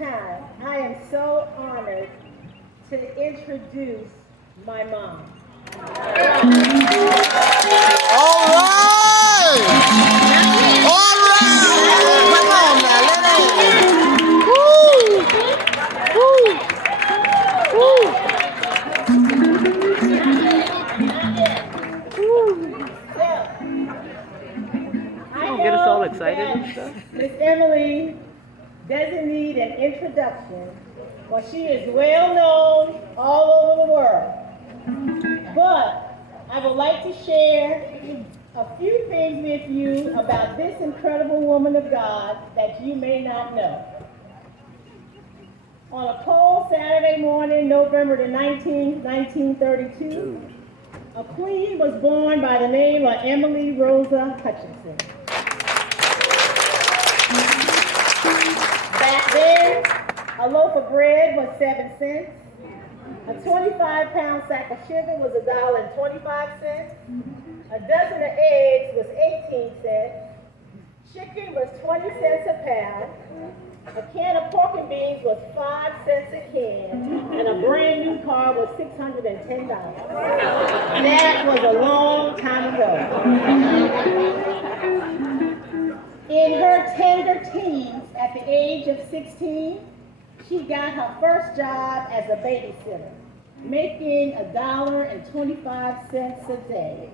time, I am so honored to introduce my mom. All right! All right! Come on now, let it. Woo! Woo! Don't get us all excited and stuff. Miss Emily doesn't need an introduction, well, she is well known all over the world. But I would like to share a few things with you about this incredible woman of God that you may not know. On a cold Saturday morning, November the 19th, 1932, a queen was born by the name of Emily Rosa Hutchinson. Back then, a loaf of bread was 7 cents. A 25-pound sack of sugar was $1.25. A dozen of eggs was 18 cents. Chicken was 20 cents a pound. A can of pork and beans was 5 cents a can. And a brand new car was $610. That was a long time ago. In her tender teens, at the age of 16, she got her first job as a babysitter, making $1.25 a day,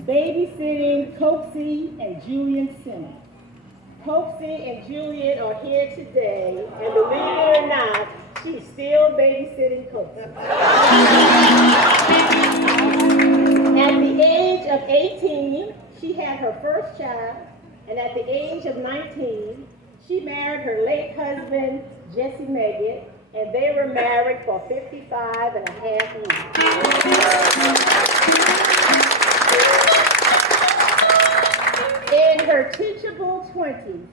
babysitting Coxie and Julian Simmons. Coxie and Julian are here today, and believe it or not, she's still babysitting Coxie. At the age of 18, she had her first child, and at the age of 19, she married her late husband, Jesse Meggett, and they were married for 55 and a half years. In her teachable 20s,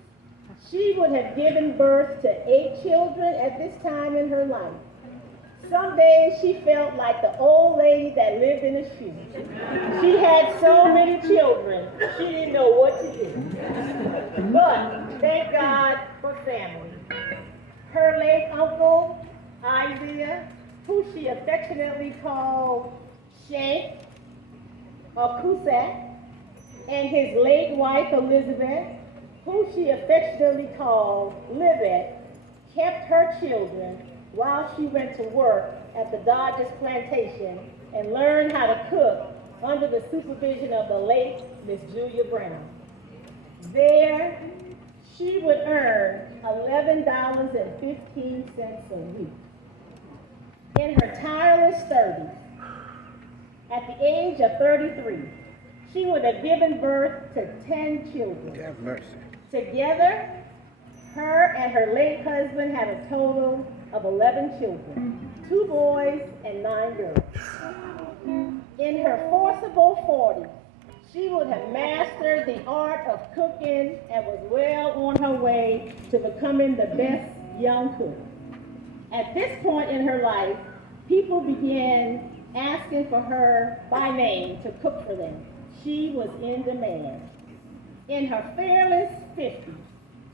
she would have given birth to 8 children at this time in her life. Some days she felt like the old lady that lived in a shoe. She had so many children, she didn't know what to do. But thank God for family. Her late uncle, Isaiah, who she affectionately called Shank or Cusack, and his late wife, Elizabeth, who she affectionately called Libet, kept her children while she went to work at the Dodgers plantation and learned how to cook under the supervision of the late Miss Julia Brown. There, she would earn $11.15 a week. In her tireless 30s, at the age of 33, she would have given birth to 10 children. Have mercy. Together, her and her late husband had a total of 11 children, 2 boys and 9 girls. In her forcible 40s, she would have mastered the art of cooking and was well on her way to becoming the best young cook. At this point in her life, people began asking for her by name to cook for them. She was in demand. In her fearless 50s,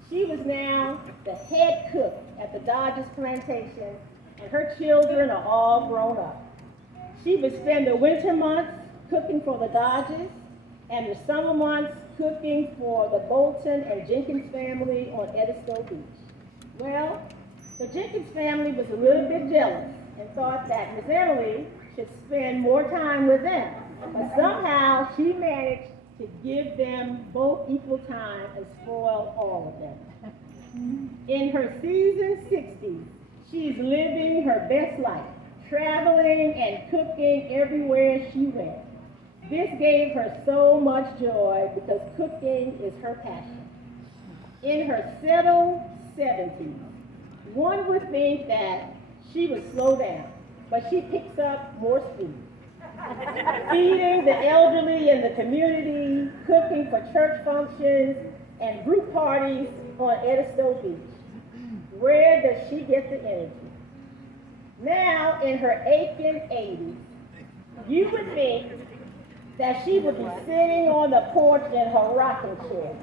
she was now the head cook at the Dodgers plantation, and her children are all grown up. She would spend the winter months cooking for the Dodgers and the summer months cooking for the Bolton and Jenkins family on Edisto Beach. Well, the Jenkins family was a little bit jealous and thought that Miss Emily should spend more time with them. But somehow she managed to give them both equal time and spoil all of them. In her seasoned 60s, she's living her best life, traveling and cooking everywhere she went. This gave her so much joy because cooking is her passion. In her settled 70s, one would think that she would slow down, but she picks up more speed. Feeding the elderly in the community, cooking for church functions and group parties on Edisto Beach. Where does she get the energy? Now, in her aching 80s, you would think that she would be sitting on the porch in her rocking chair.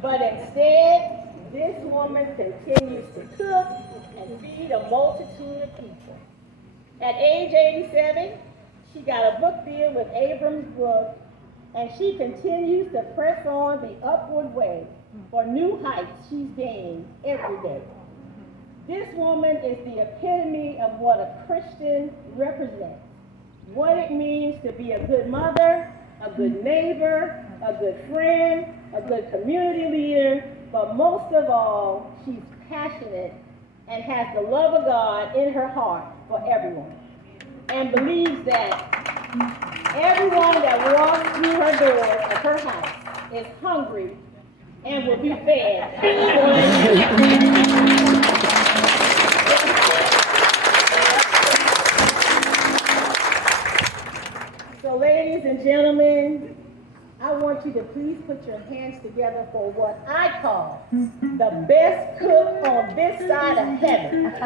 But instead, This woman continues to cook and feed a multitude of people. At age 87, she got a book deal with Abrams Book, and she continues to press on the upward way for new heights she's gaining every day. This woman is the epitome of what a Christian represents, what it means to be a good mother, a good neighbor, a good friend, a good community leader, but most of all, she's passionate and has the love of God in her heart for everyone, and believes that everyone that walks through her doors of her house is hungry and will be fed. So ladies and gentlemen, I want you to please put your hands together for what I call the best cook on this side of heaven. The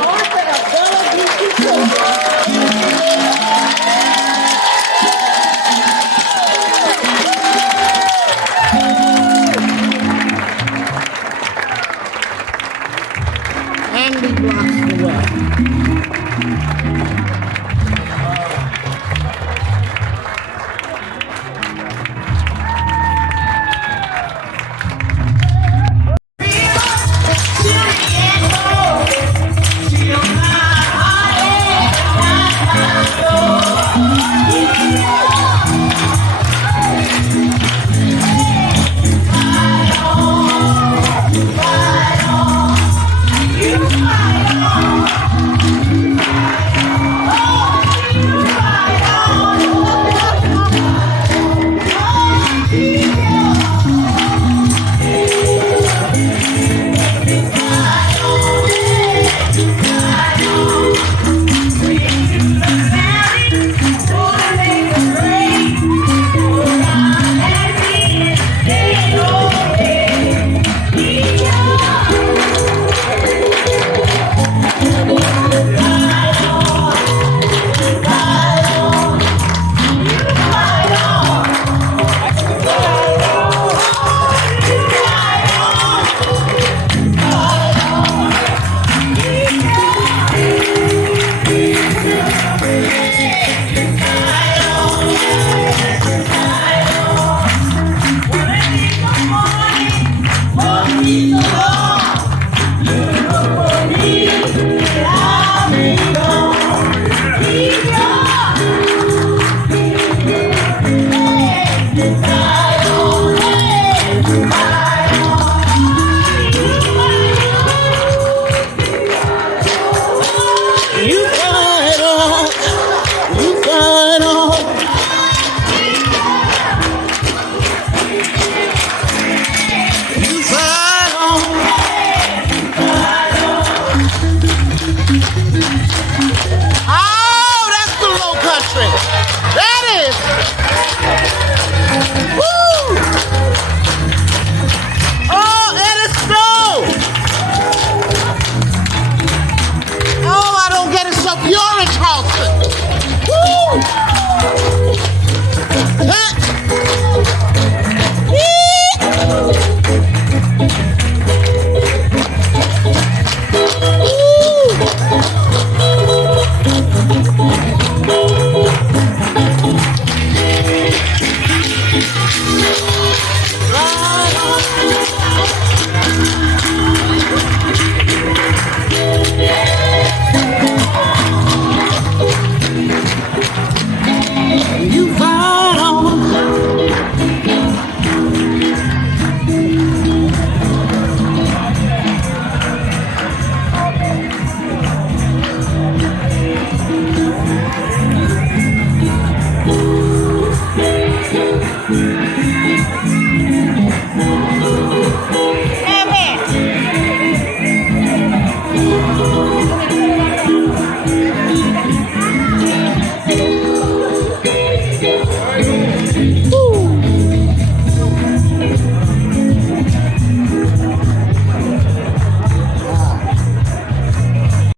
author of Gullah Geechee Home Cooking.